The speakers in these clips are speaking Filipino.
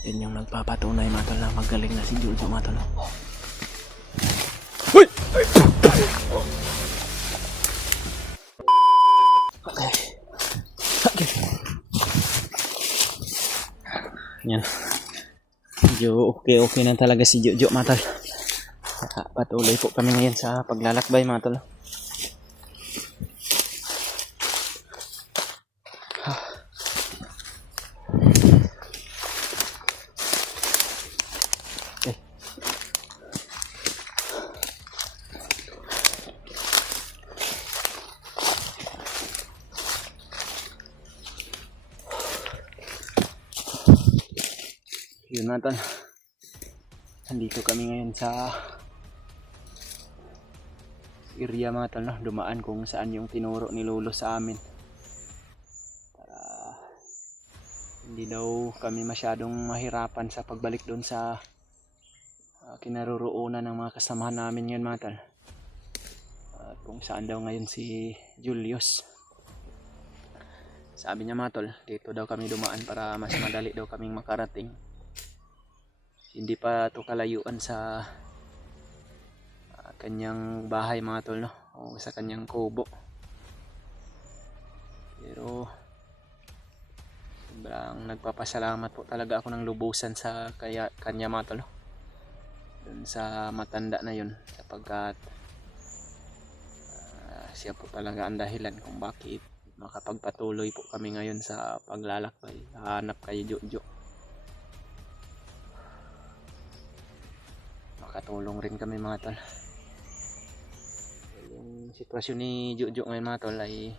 Yun yung nagpapatunay mga tol na magaling na si Jojo mga tol. Okay. Okay. Yan. Medyo okay na talaga si Jojo mga tol. Patuloy po kami ngayon sa paglalakbay mga tol. Okay. Yun mga tol. Nandito kami ngayon sa area mga tol, no? Dumaan kung saan yung tinuro ni Lolo sa amin para hindi daw kami masyadong mahirapan sa pagbalik doon sa kinaroroonan ng mga kasamahan namin yun mga tol. At kung saan daw ngayon si Julius. Sabi niya mga tol, dito daw kami dumaan para mas madali daw kaming makarating. Hindi pa ito kalayuan sa kanyang bahay mga tol, no? O sa kanyang kubo. Pero sobrang nagpapasalamat po talaga ako ng lubusan sa kanya mga tol, no? Dun sa matanda na yun, sapagkat siya po talaga ang dahilan kung bakit makapagpatuloy po kami ngayon sa paglalakbay, hanap kay Jojo. Makatulong rin kami mga tol. Yung sitwasyon ni Jojo ngayon mga tol ay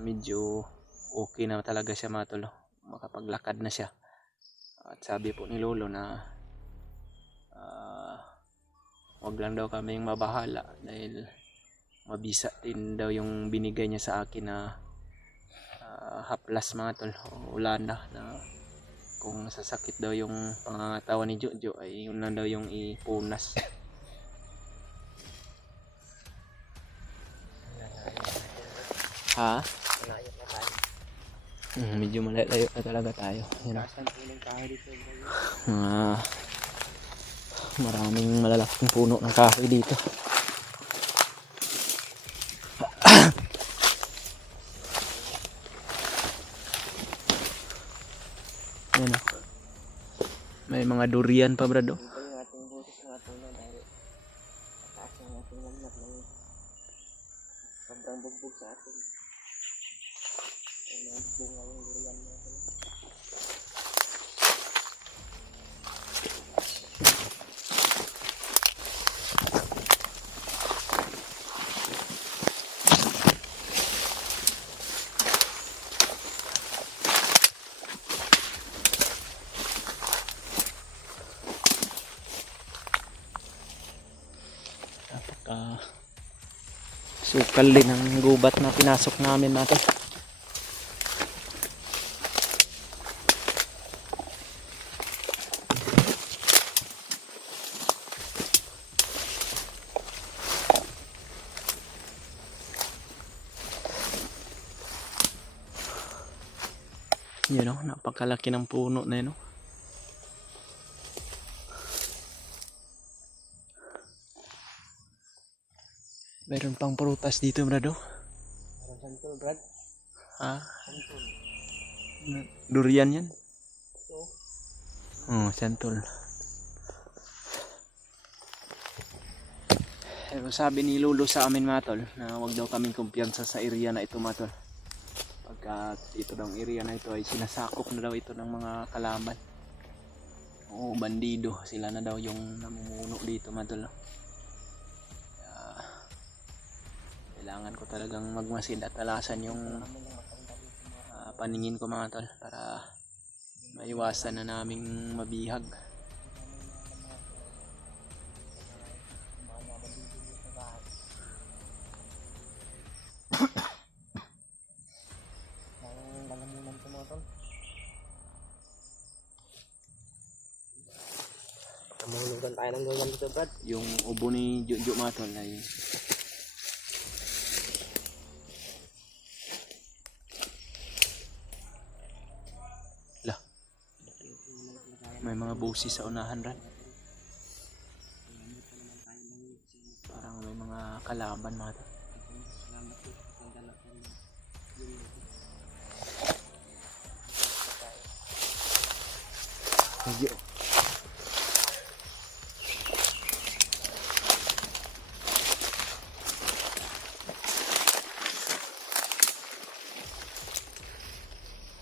medyo okay na talaga siya mga tol, no? Makapaglakad na siya. At sabi po ni Lolo na wag lang daw kaming mabahala dahil mabisa din daw yung binigay niya sa akin na haplas mga tol, o ulana, na kung sasakit daw yung pangangatawan ni Jojo ay yun lang daw yung ipunas. Ha? Medyo malayo na talaga tayo. Yan. Maraming malalaking puno ng kahoy dito. Yan o. May mga durian pa brado. Sobrang bugbog sa atin. Bunga yung durian natin. Sukal din ang gubat na pinasok namin natin. Yun o, napakalaki ng puno na yun o. Meron pang prutas dito brado. Meron santol, Brad. Ha? Santol. Durian yan? Ito. Oh, santol. Pero sabi ni Lolo sa amin mga tol na wag daw kaming kumpiyansa sa area na ito mga tol. Pagkat ito daw area na ito ay sinasakop na daw ito ng mga kalaban. Oo, bandido. Sila na daw yung namumuno dito mga tol. Kailangan ko talagang magmasid at alasan yung paningin ko mga tol para maiwasan na naming mabihag. Lalamunan ko mga tol. Kamulugan tayo ng gawin dito, Brad. Yung ubo ni Jojo mga tol ay may mga busis sa unahan rin. Parang may mga kalaban mga to. Medyo.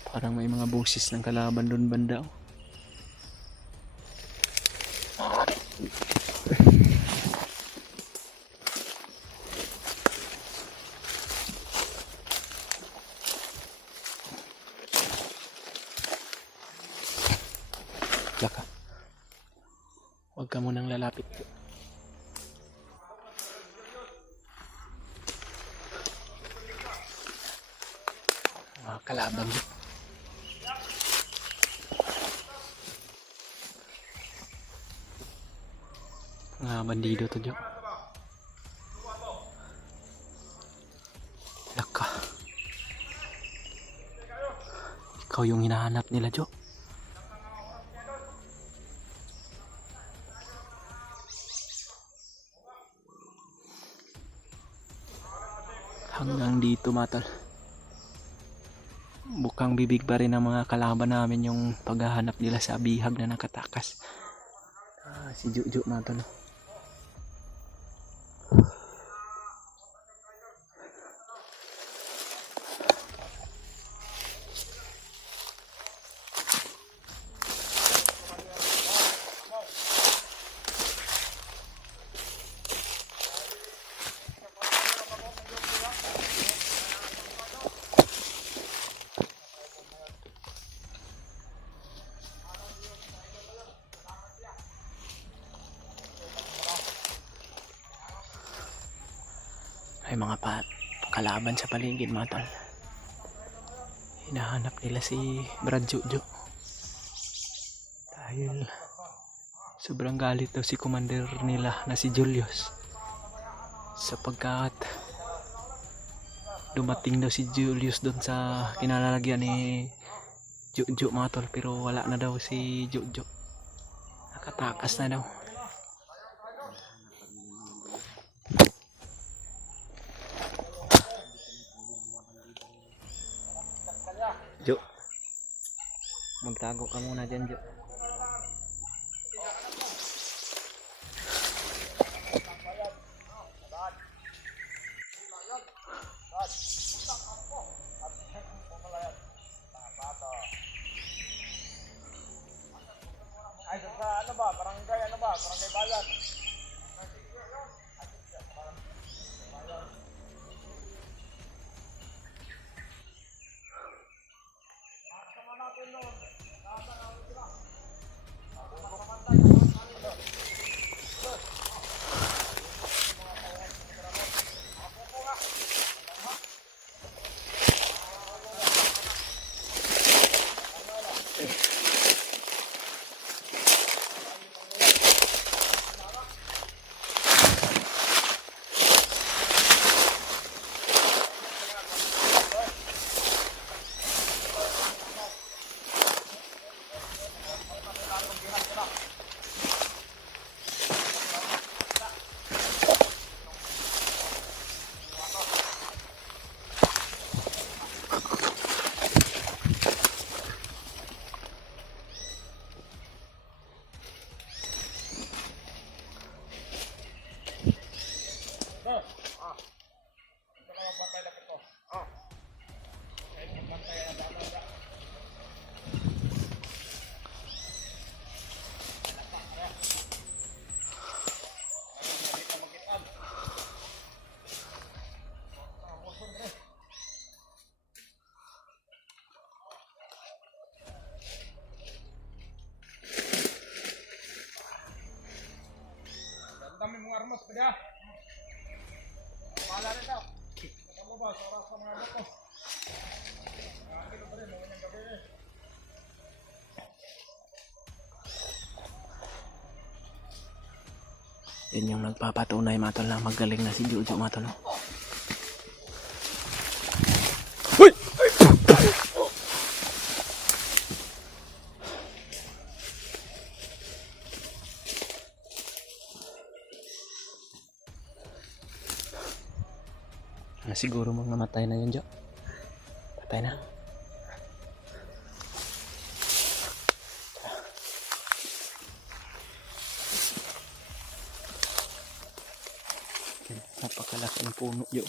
Parang may mga busis ng kalaban doon banda. Laka. Huwag ka munang lalapit. Mga kalaban. Mga bandido to dyan. Laka. Ikaw yung hinahanap nila, Jo. Hanggang dito matol. Bukang bibig pa rin ang mga kalaban namin yung paghahanap nila sa bihag na nakatakas. Si Juju matol. May mga kalaban sa paligid mga tol. Hinahanap nila si Brad Juju. Dahil sobrang galit daw si commander nila na si Julius. Sapagkat dumating daw si Julius doon sa kinalalagyan ni Juju mga tol. Pero wala na daw si Juju. Nakatakas na daw. Jo, magtago ka muna dyan, Jo. Ay, sa ano ba? Barangay ano ba? Barangay Bayan. Dami mga armas pa dia. Pala rin daw. Ano ba sa oras sa mga bato? Ano pa rin mga gabi eh. Yan yung nagpapatunay matol na magaling na si Juju matol. Siguro mga namatay na yun, Jo. Patay na. Napakalaking puno, Jo.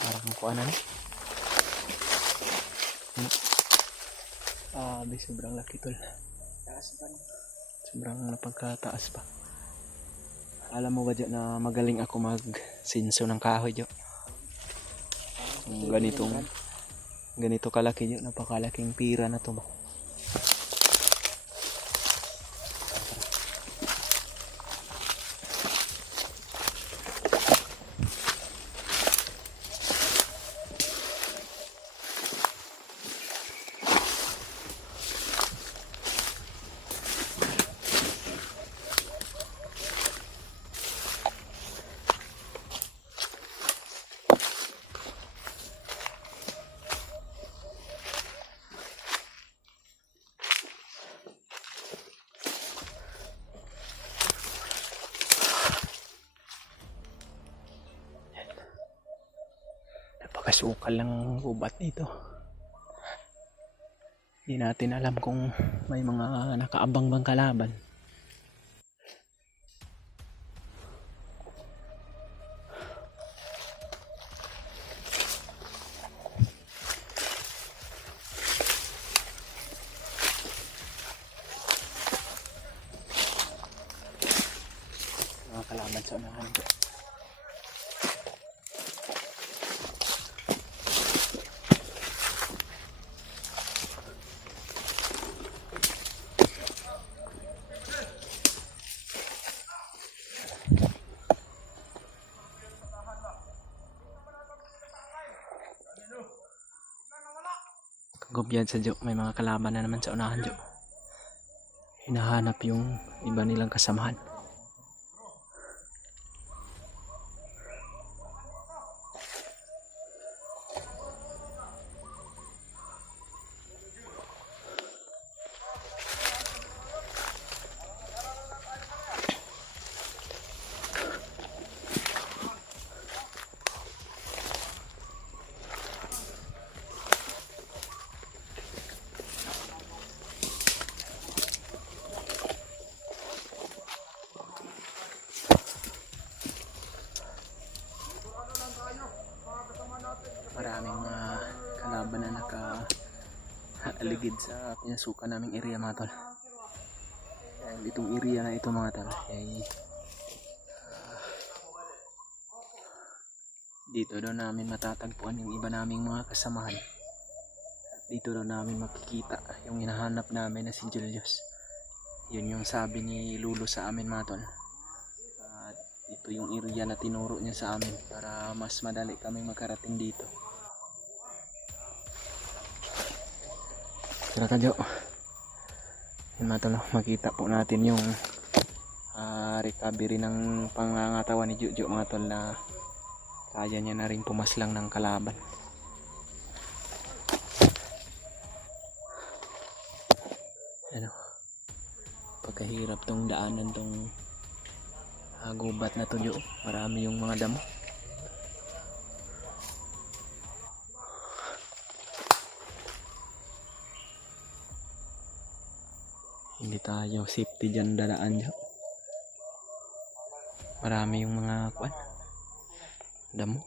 Parang kuha na. Sobrang laki, tol. Taas ba? Sobrang napagkataas pa. Alam mo ba, Jo, na magaling ako mag-sinso ng kahoy, Jo? Ganito kalaki, Jo. Napakalaking pira na to ba? Napakasukal lang gubat dito. Hindi natin alam kung may mga nakaabang bang kalaban. Mga kalaban sa unahan. Gobyan sa Jo, may mga kalaban na naman sa unahan, Jo. Hinahanap yung iba nilang kasamahan. Maraming mga kalaban na naka-aligid sa pinasukan naming area, mga tol. Dahil itong area na ito, mga tol, ay dito daw namin matatagpuan yung iba naming mga kasamahan. Dito daw namin makikita yung hinahanap namin na si Julius. Yun yung sabi ni Lulo sa amin, mga tol. Ito yung area na tinuro niya sa amin para mas madali kami makarating dito. Tara ka, Jo. Yun, mga tol, makita po natin yung recovery ng pangangatawan ni Jojo, mga tol, na kaya niya na rin pumaslang ng kalaban. Ano, pagkahirap tong daanan tong gubat na to, Jo. Marami yung mga damo. Hindi tayo safety dyan dadaan, Jo. Marami yung mga damo.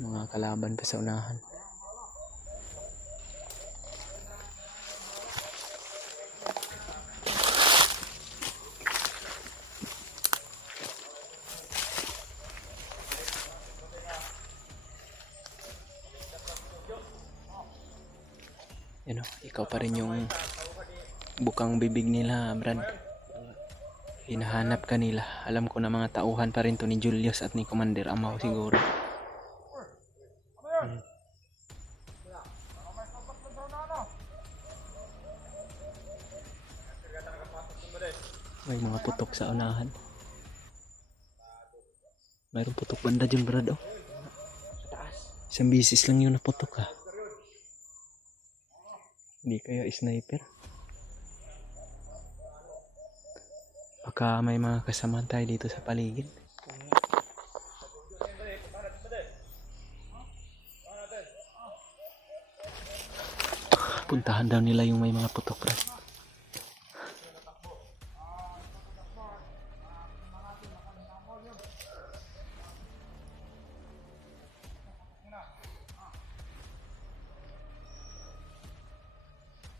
Mga kalaban pa sa unahan. Yan o, ikaw pa rin yung bukang bibig nila, Brad. Hinahanap ka nila. Alam ko na mga tauhan pa rin to ni Julius at ni Commander Amaw siguro. May mga putok sa unahan. Mayroong putok banda dyan, Brad. Oh. Isang bisis lang yun naputok, ha. Hindi kaya sniper. Baka may mga kasamahan tayo dito sa paligid. Puntahan daw nila yung may mga photograph.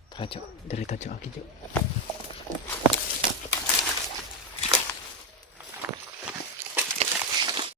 Tara, Jo. Dirito, Jo. Aki, Jo.